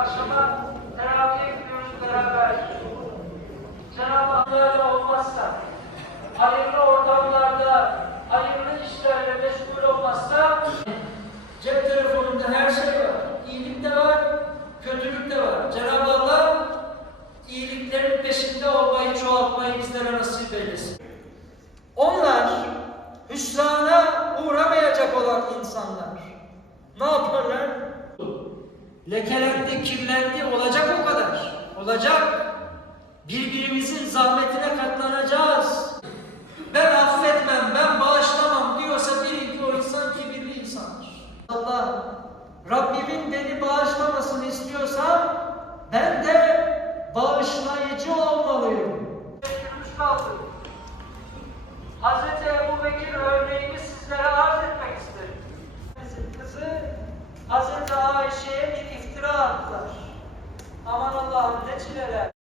akşama teraviye gidiyoruz beraber. Cenab-ı Hak'la olmazsa, hayırlı ortamlarda, hayırlı işlerle meşgul olmazsa, cep telefonunda her şey var. İyilik de var, kötülük de var. Cenab-ı Allah iyiliklerin peşinde olmayı, çoğaltmayı bizlere nasip eylesin. Onlar hüsrana uğramayacak olan insanlar. Ne yaparlar? Lekelendi, kirlendi, olacak o kadar. Olacak. Birbirimizin zahmetine katlanacağız. Ben affetmem, ben bağışlamam diyorsa bilin ki o insan kibirli insandır. Allah Rabbimin beni bağışlamasını istiyorsam ben de bağışlayıcı olmalıyım. Hazreti Ebu Bekir örneğini sizlere arz etmek isterim. Kızı Hazreti Ayşe'ye attılar. Aman Allah'ım ne çileler.